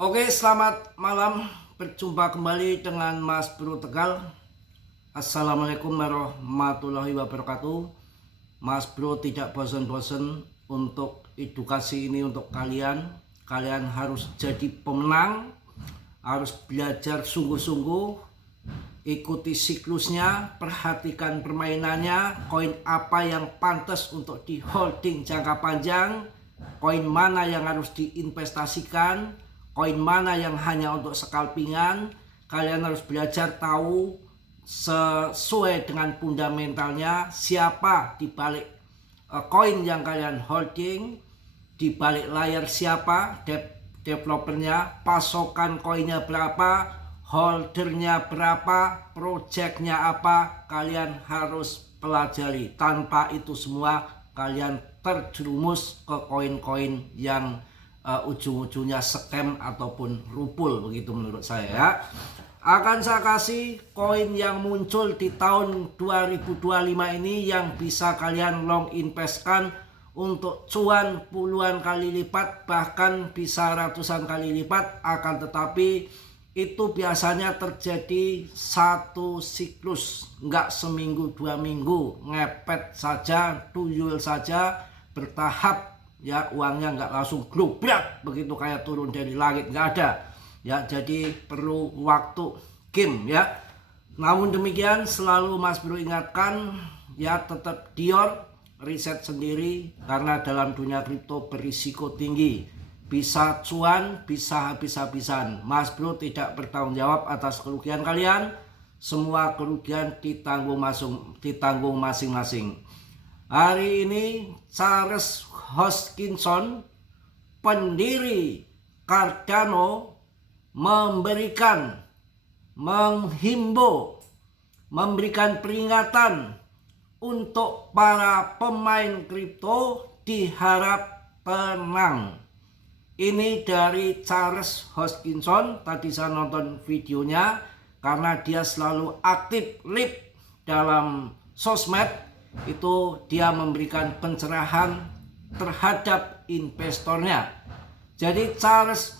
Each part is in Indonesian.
Oke, selamat malam. Berjumpa kembali dengan Mas Bro Tegal. Assalamualaikum warahmatullahi wabarakatuh. Mas Bro tidak bosan-bosan untuk edukasi ini untuk kalian. Kalian harus jadi pemenang, harus belajar sungguh-sungguh, ikuti siklusnya, perhatikan permainannya, koin apa yang pantas untuk di holding jangka panjang, koin mana yang harus diinvestasikan, koin mana yang hanya untuk scalpingan. Kalian harus belajar tahu sesuai dengan fundamentalnya siapa di balik koin yang kalian holding, di balik layar siapa developernya, pasokan koinnya berapa, holdernya berapa, projectnya apa. Kalian harus pelajari. Tanpa itu semua kalian terjerumus ke koin-koin yang ujung-ujungnya scam ataupun rupul, begitu menurut saya ya. Akan saya kasih koin yang muncul di tahun 2025 ini yang bisa kalian long investkan untuk cuan puluhan kali lipat, bahkan bisa ratusan kali lipat. Akan tetapi itu biasanya terjadi satu siklus, nggak seminggu dua minggu, ngepet saja, tuyul saja, bertahap ya. Uangnya nggak langsung globrak begitu kayak turun dari langit, nggak ada ya. Jadi perlu waktu game ya. Namun demikian selalu Mas Bro ingatkan ya, tetap dior, riset sendiri, karena dalam dunia kripto berisiko tinggi, bisa cuan, bisa habis-habisan. Mas Bro tidak bertanggung jawab atas kerugian kalian. Semua kerugian ditanggung masing-masing. Hari ini Charles Hoskinson, pendiri Cardano, menghimbau, memberikan peringatan untuk para pemain kripto, diharap tenang. Ini dari Charles Hoskinson. Tadi saya nonton videonya karena dia selalu aktif live dalam sosmed. Itu dia memberikan pencerahan terhadap investornya. Jadi Charles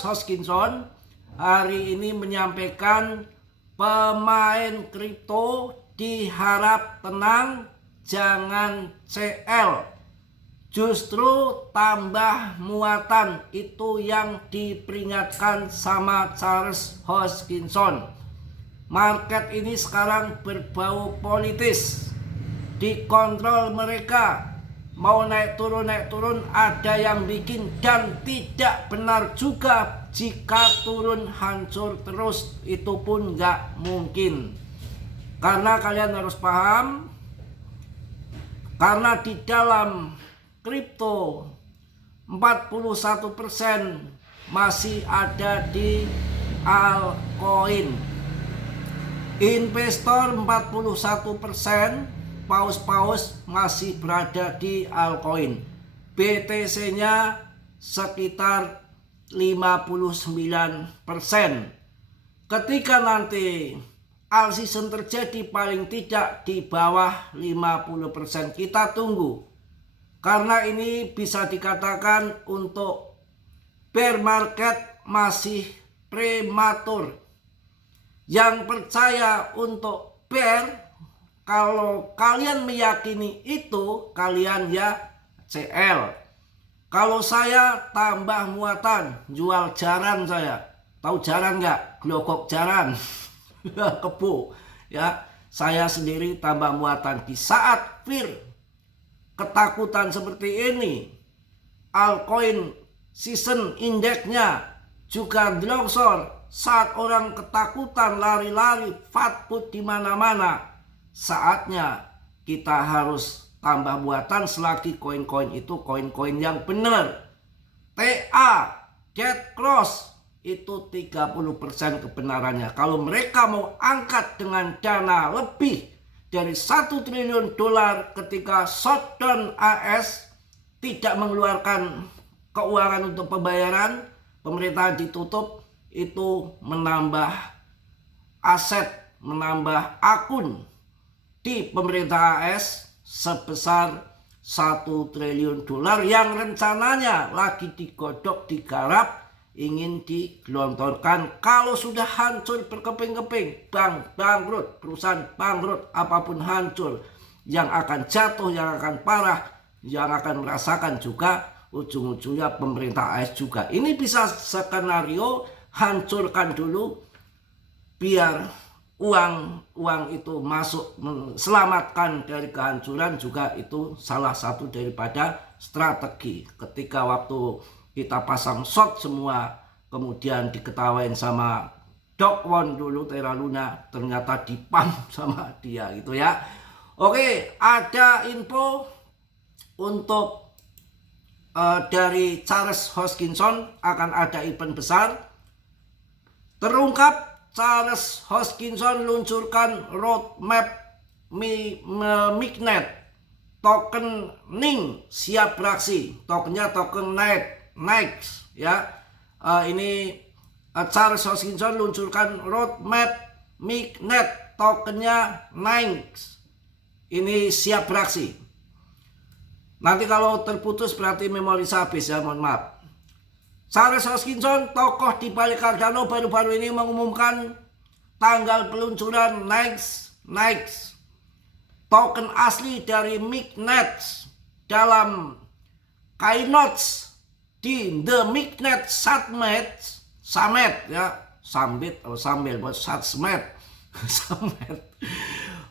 Hoskinson hari ini menyampaikan pemain kripto diharap tenang, jangan CL. Justru tambah muatan, itu yang diperingatkan sama Charles Hoskinson. Market ini sekarang berbau politis, dikontrol mereka. Mau naik turun ada yang bikin, dan tidak benar juga jika turun hancur terus, itu pun nggak mungkin. Karena kalian harus paham, karena di dalam kripto 41% masih ada di altcoin. Investor 41%, paus masih berada di altcoin. BTC-nya sekitar 59%. Ketika nanti all season terjadi, paling tidak di bawah 50%. Kita tunggu. Karena ini bisa dikatakan untuk bear market masih prematur. Yang percaya untuk bear, kalau kalian meyakini itu, kalian ya CL. Kalau saya tambah muatan, jual jaran saya. Tahu jaran nggak? Glokok jaran. Kebo ya. Saya sendiri tambah muatan. Di saat fear, ketakutan seperti ini, altcoin season indeksnya juga longsor. Saat orang ketakutan, lari-lari, fatput di mana-mana, saatnya kita harus tambah buatan selagi koin-koin itu koin-koin yang benar. TA, get cross, itu 30% kebenarannya. Kalau mereka mau angkat dengan dana lebih dari $1 triliun ketika shutdown AS, tidak mengeluarkan keuangan untuk pembayaran, pemerintahan ditutup, itu menambah aset, menambah akun di pemerintah AS sebesar $1 triliun yang rencananya lagi digodok, digarap ingin digelontorkan. Kalau sudah hancur berkeping-keping, bangkrut, perusahaan bangkrut, apapun hancur, yang akan jatuh, yang akan parah, yang akan merasakan juga ujung-ujungnya pemerintah AS juga. Ini bisa skenario hancurkan dulu biar uang itu masuk, selamatkan dari kehancuran, juga itu salah satu daripada strategi. Ketika waktu kita pasang shot semua, kemudian diketawain sama Doc Won dulu, Terra Luna, ternyata dipam sama dia gitu ya. Oke, ada info untuk dari Charles Hoskinson akan ada event besar. Terungkap Charles Hoskinson luncurkan roadmap Mignet token Ning siap beraksi. Tokennya token Next ya. Ini Charles Hoskinson luncurkan roadmap Mignet tokennya Next. Ini siap beraksi. Nanti kalau terputus berarti memori habis ya, mohon maaf. Charles Hoskinson, tokoh di balik Cardano, baru-baru ini mengumumkan tanggal peluncuran Next token asli dari Mignet dalam Keynote di The Mignet Summit ya, sambil buat Summit.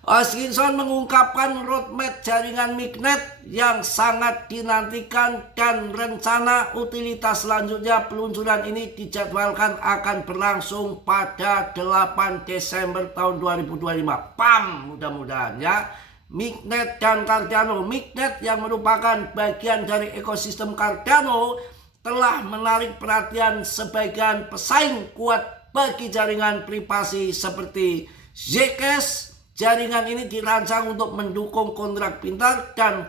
Hoskinson mengungkapkan roadmap jaringan Mignet yang sangat dinantikan dan rencana utilitas selanjutnya. Peluncuran ini dijadwalkan akan berlangsung pada 8 Desember tahun 2025. Mudah-mudahan ya. Mignet dan Cardano. Mignet yang merupakan bagian dari ekosistem Cardano telah menarik perhatian sebagian pesaing kuat bagi jaringan privasi seperti Zcash. Jaringan ini dirancang untuk mendukung kontrak pintar dan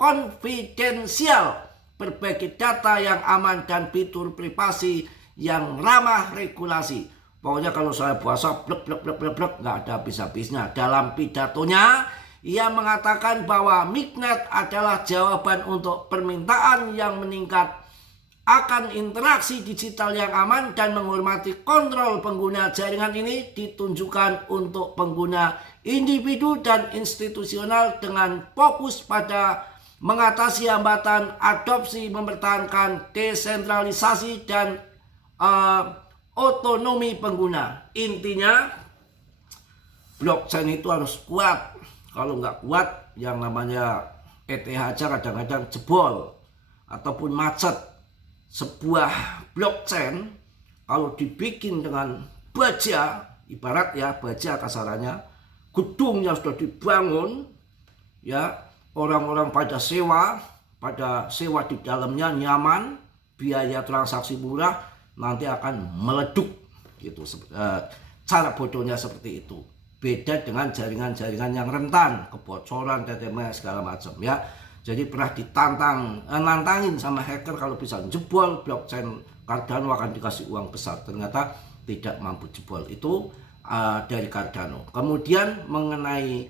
konfidensial, berbagi data yang aman dan fitur privasi yang ramah regulasi. Pokoknya kalau saya puasa blek nggak ada habis-habisnya. Dalam pidatonya ia mengatakan bahwa Mignet adalah jawaban untuk permintaan yang meningkat akan interaksi digital yang aman dan menghormati kontrol pengguna. Jaringan ini ditunjukkan untuk pengguna individu dan institusional dengan fokus pada mengatasi hambatan adopsi, mempertahankan desentralisasi dan otonomi pengguna. Intinya blockchain itu harus kuat. Kalau nggak kuat, yang namanya ETH aja kadang-kadang jebol ataupun macet. Sebuah blockchain kalau dibikin dengan baja, ibarat ya baja kasarannya, gedungnya sudah dibangun ya, orang-orang pada sewa di dalamnya nyaman, biaya transaksi murah, nanti akan meleduk gitu. Cara bodohnya seperti itu. Beda dengan jaringan-jaringan yang rentan kebocoran, TTM segala macam ya. Jadi pernah nantangin sama hacker, kalau bisa jebol blockchain Cardano akan dikasih uang besar. Ternyata tidak mampu jebol. Itu dari Cardano. Kemudian mengenai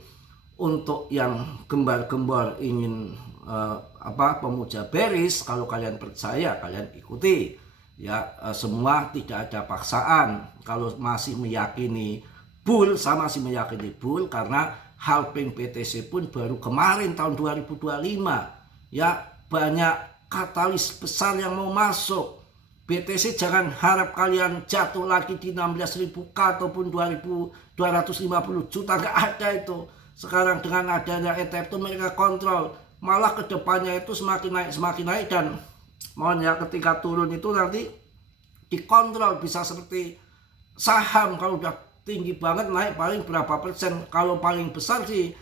untuk yang gembar-gembor ingin pemuja bearish, kalau kalian percaya kalian ikuti ya. Semua tidak ada paksaan. Kalau masih meyakini bull, sama masih meyakini bull, karena halving BTC pun baru kemarin tahun 2025 ya. Banyak katalis besar yang mau masuk. BTC jangan harap kalian jatuh lagi di 16.000 K ataupun 250 juta, nggak ada itu. Sekarang dengan adanya ETF itu mereka kontrol, malah kedepannya itu semakin naik dan mohon ya, ketika turun itu nanti dikontrol. Bisa seperti saham, kalau udah tinggi banget naik paling berapa persen. Kalau paling besar sih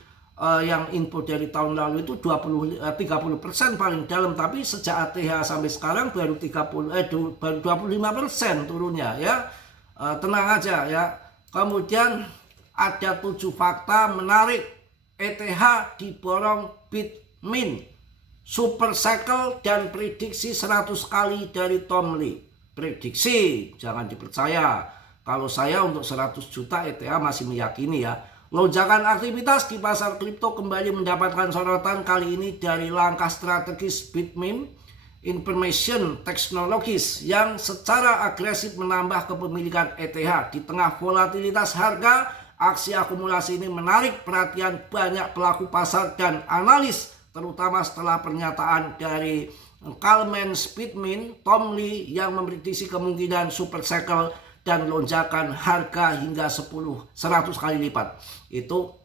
yang info dari tahun lalu itu 30% paling dalam, tapi sejak ATH sampai sekarang baru 25% turunnya ya. Tenang aja ya. Kemudian ada 7 fakta menarik ETH diborong Bitmain, super cycle dan prediksi 100 kali dari Tom Lee. Prediksi jangan dipercaya. Kalau saya untuk 100 juta ETH masih meyakini ya. Lonjakan aktivitas di pasar kripto kembali mendapatkan sorotan, kali ini dari langkah strategis Bitmain. Information Technologies yang secara agresif menambah kepemilikan ETH. Di tengah volatilitas harga, aksi akumulasi ini menarik perhatian banyak pelaku pasar dan analis, terutama setelah pernyataan dari Kalman Speedman, Tom Lee yang memprediksi kemungkinan super cycle dan lonjakan harga hingga 100 kali lipat. Itu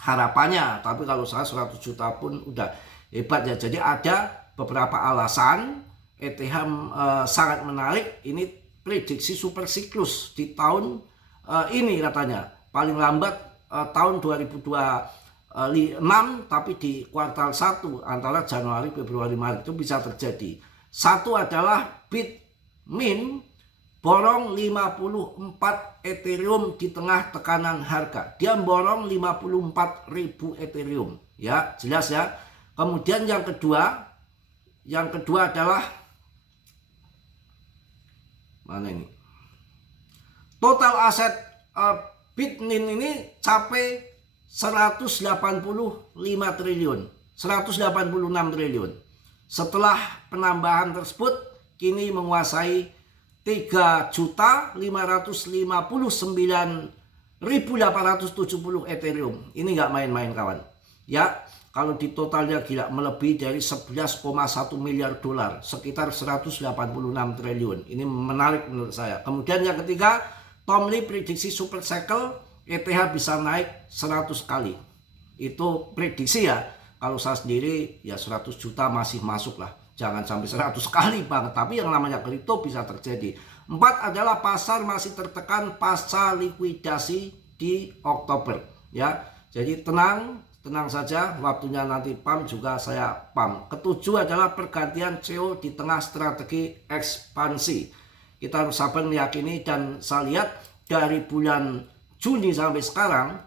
harapannya, tapi kalau saya 100 juta pun udah hebat ya. Jadi ada beberapa alasan ETH sangat menarik. Ini prediksi super siklus di tahun ini katanya. Paling lambat tahun 2026, tapi di kuartal 1 antara Januari, Februari, Maret itu bisa terjadi. Satu adalah Bitmain borong 54 Ethereum di tengah tekanan harga. Dia borong 54.000 Ethereum. Ya, jelas ya. Kemudian yang kedua adalah mana ini? Total aset Bitmain ini capai 185 triliun, 186 triliun. Setelah penambahan tersebut kini menguasai 3.559.870 Ethereum. Ini nggak main-main kawan. Ya, kalau di totalnya gila, melebihi dari 11,1 miliar dolar, sekitar 186 triliun. Ini menarik menurut saya. Kemudian yang ketiga, Tom Lee prediksi super cycle ETH bisa naik 100 kali. Itu prediksi ya. Kalau saya sendiri ya 100 juta masih masuk lah. Jangan sampai 100 kali banget. Tapi yang namanya kripto bisa terjadi. 4 adalah pasar masih tertekan pasca likuidasi di Oktober. Ya, jadi tenang saja, waktunya nanti pump juga saya pump. Ketujuh adalah pergantian CEO di tengah strategi ekspansi. Kita harus sabar meyakini, dan saya lihat dari bulan Juni sampai sekarang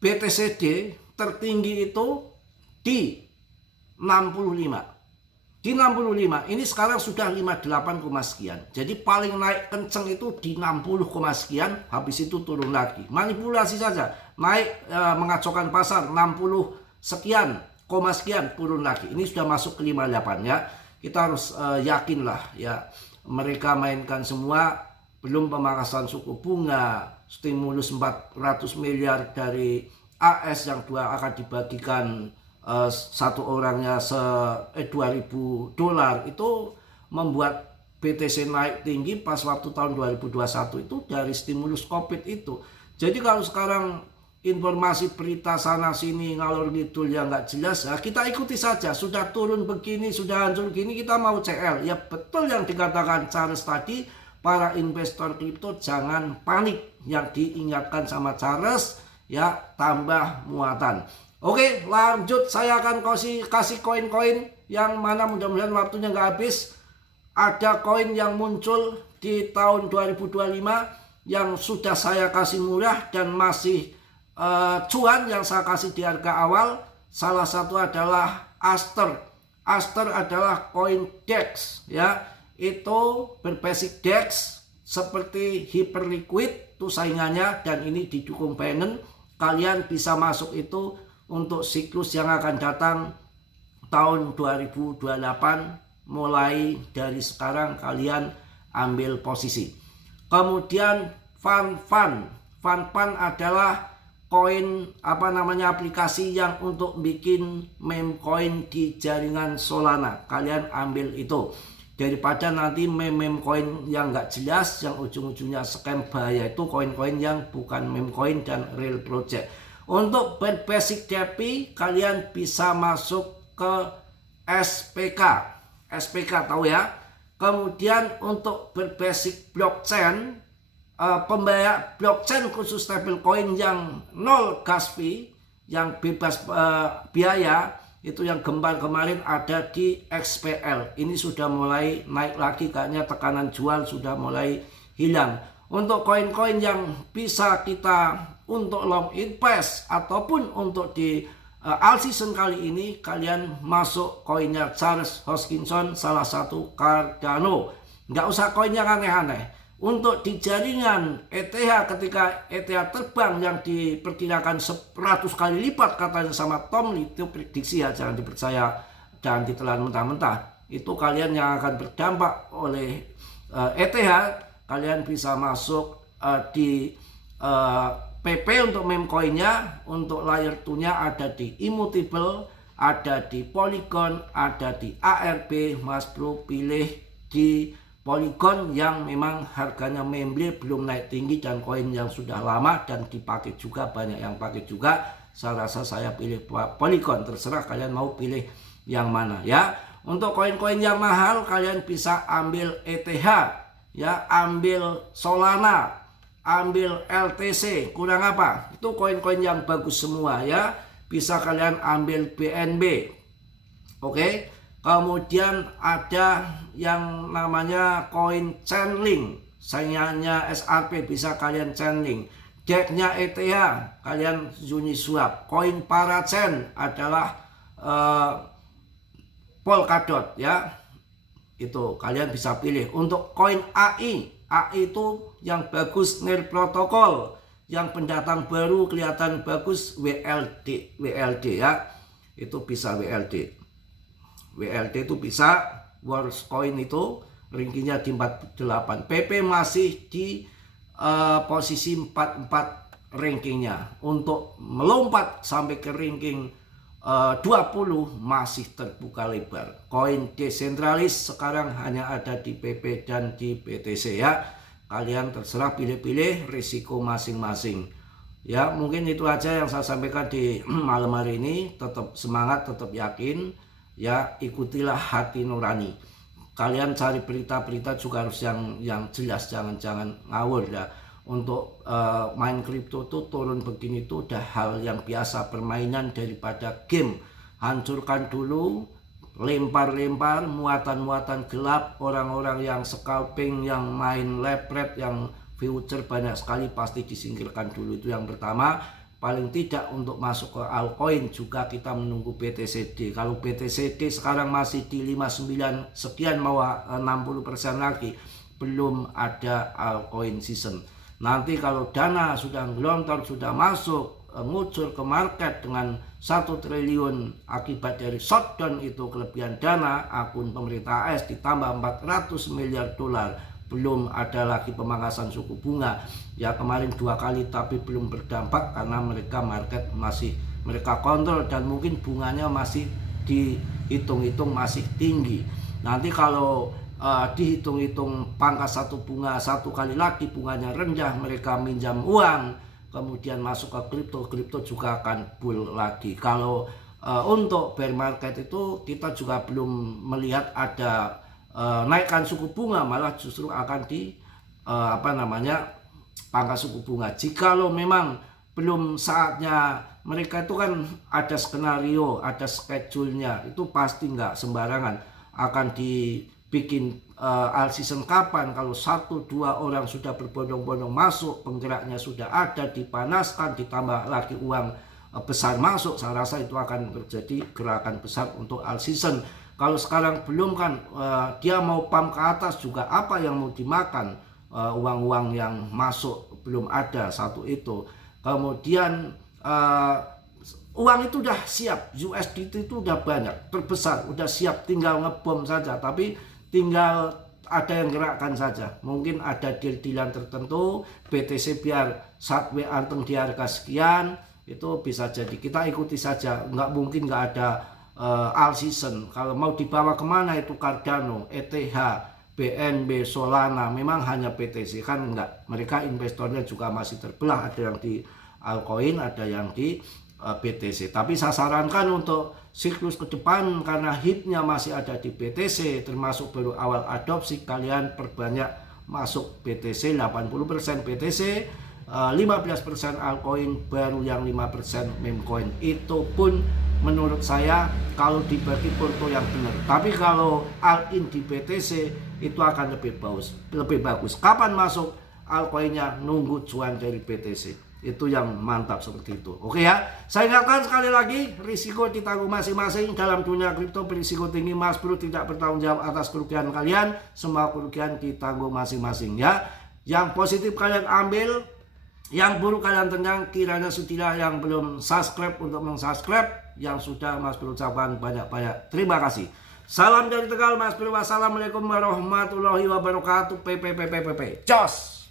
BTCD tertinggi itu di 65. Di 65, ini sekarang sudah 58, sekian. Jadi paling naik kenceng itu di 60, sekian, habis itu turun lagi. Manipulasi saja, naik mengacaukan pasar 60 sekian, sekian, turun lagi. Ini sudah masuk ke 58 ya. Kita harus yakin lah ya, mereka mainkan semua, belum pemangkasan suku bunga, stimulus 400 miliar dari AS yang akan dibagikan satu orangnya $2.000, itu membuat BTC naik tinggi pas waktu tahun 2021 itu dari stimulus COVID itu. Jadi kalau sekarang informasi berita sana sini ngalor ngidul yang nggak jelas, ya kita ikuti saja. Sudah turun begini, sudah hancur begini, kita mau CL. Ya betul yang dikatakan Charles tadi, para investor kripto jangan panik. Yang diingatkan sama Charles, ya tambah muatan. Oke, lanjut, saya akan kasih koin-koin yang mana mudah-mudahan waktunya nggak habis. Ada koin yang muncul di tahun 2025 yang sudah saya kasih murah dan masih cuan, yang saya kasih di harga awal. Salah satu adalah Aster. Aster adalah koin DEX ya. Itu berbasis DEX seperti Hyperliquid, itu saingannya, dan ini didukung Binance. Kalian bisa masuk itu untuk siklus yang akan datang tahun 2028. Mulai dari sekarang kalian ambil posisi. Kemudian Fan adalah koin aplikasi yang untuk bikin meme coin di jaringan Solana. Kalian ambil itu daripada nanti meme coin yang nggak jelas, yang ujung-ujungnya scam. Bahaya itu koin-koin yang bukan meme coin dan real project. Untuk berbasis DeFi kalian bisa masuk ke SPK. SPK tahu ya. Kemudian untuk berbasis blockchain, pembayar blockchain khusus stablecoin yang nol gas fee, yang bebas biaya, itu yang kemarin ada di XPL. Ini sudah mulai naik lagi, kayaknya tekanan jual sudah mulai hilang. Untuk koin-koin yang bisa kita untuk long invest ataupun untuk di all season kali ini, kalian masuk koinnya Charles Hoskinson, salah satu Cardano. Nggak usah koin yang aneh-aneh. Untuk di jaringan ETH, ketika ETH terbang yang diperkirakan 100 kali lipat katanya sama Tom Lee, itu prediksi ya, jangan dipercaya, jangan ditelan mentah-mentah. itu kalian yang akan berdampak oleh ETH, kalian bisa masuk di PP untuk meme coinnya. Untuk layer 2 nya ada di Immutable, ada di Polygon, ada di ARB. Mas Bro pilih di Polygon yang memang harganya memble belum naik tinggi dan koin yang sudah lama dan dipakai juga, banyak yang pakai juga. Saya rasa saya pilih Polygon, terserah kalian mau pilih yang mana ya. Untuk koin-koin yang mahal kalian bisa ambil ETH ya, ambil Solana, ambil LTC, kurang apa? Itu koin-koin yang bagus semua ya. Bisa kalian ambil BNB. Oke. Kemudian ada yang namanya koin Chainlink, saingannya SRP, bisa kalian Chainlink. Decknya ETH kalian Uniswap. Koin Parachain adalah Polkadot ya. Itu kalian bisa pilih. Untuk koin AI itu yang bagus Near Protocol, yang pendatang baru kelihatan bagus WLD ya. Itu bisa WLD itu bisa. Wars Coin itu rankingnya di 48. PP masih di posisi 44 rankingnya. Untuk melompat sampai ke ranking 20 masih terbuka lebar. Koin desentralis sekarang hanya ada di PP dan di BTC ya. Kalian terserah pilih-pilih risiko masing-masing. Ya, mungkin itu aja yang saya sampaikan di malam hari ini. Tetap semangat, tetap yakin. Ya, ikutilah hati nurani. Kalian cari berita-berita juga harus yang jelas, jangan ngawur ya. Untuk main kripto tuh turun begini tuh udah hal yang biasa, permainan daripada game. Hancurkan dulu, lempar-lempar, muatan-muatan gelap, orang-orang yang scalping, yang main lepret, yang future banyak sekali pasti disingkirkan dulu. Itu yang pertama. Paling tidak untuk masuk ke altcoin juga kita menunggu BTCD. Kalau BTCD sekarang masih di 59 sekian, mau 60% lagi, belum ada altcoin season. Nanti kalau dana sudah gelontor, sudah masuk, ngucur ke market dengan 1 triliun akibat dari shutdown itu, kelebihan dana akun pemerintah AS ditambah 400 miliar dolar. Belum ada lagi pemangkasan suku bunga ya, kemarin 2 kali tapi belum berdampak karena mereka market masih mereka kontrol dan mungkin bunganya masih dihitung-hitung masih tinggi. Nanti kalau dihitung-hitung pangkas satu bunga 1 kali lagi bunganya rendah, mereka minjam uang kemudian masuk ke kripto juga akan bull lagi. Kalau untuk bear market itu kita juga belum melihat ada naikkan suku bunga, malah justru akan di pangkas suku bunga. Jikalau memang belum saatnya, mereka itu kan ada skenario, ada schedule-nya, itu pasti nggak sembarangan akan dibikin all season kapan. Kalau 1-2 orang sudah berbondong-bondong masuk, penggeraknya sudah ada, dipanaskan, ditambah lagi uang besar masuk, saya rasa itu akan terjadi gerakan besar untuk all season. Kalau sekarang belum kan, dia mau pump ke atas juga apa yang mau dimakan, uang-uang yang masuk belum ada, satu itu. Kemudian uang itu udah siap, USDT itu udah banyak, terbesar, udah siap, tinggal ngebom saja, tapi tinggal ada yang gerakkan saja. Mungkin ada deal-dealan tertentu, BTC biar Satwe anteng di harga sekian, itu bisa jadi. Kita ikuti saja, nggak mungkin nggak ada all season. Kalau mau dibawa kemana itu Cardano, ETH, BNB, Solana, memang hanya BTC kan enggak. Mereka investornya juga masih terbelah, ada yang di altcoin, ada yang di BTC. Tapi saya sarankan untuk siklus ke depan karena hitnya masih ada di BTC, termasuk baru awal adopsi, kalian perbanyak masuk BTC, 80% BTC, 15% altcoin, baru yang 5% meme coin. Itu pun menurut saya kalau dibagi porto yang benar. Tapi kalau all in di BTC itu akan lebih bagus. Kapan masuk altcoinnya? Nunggu cuan dari BTC. Itu yang mantap seperti itu. Oke ya. Saya ingatkan sekali lagi, risiko ditanggung masing-masing. Dalam dunia kripto berisiko tinggi, Mas Bro tidak bertanggung jawab atas kerugian kalian. Semua kerugian ditanggung masing-masing ya. Yang positif kalian ambil, yang buruk kalian tendang. Kiranya sudilah yang belum subscribe untuk mensubscribe, yang sudah Mas Bro ucapkan banyak-banyak terima kasih. Salam dari Tegal Mas Bro. Wassalamualaikum warahmatullahi wabarakatuh. Jos.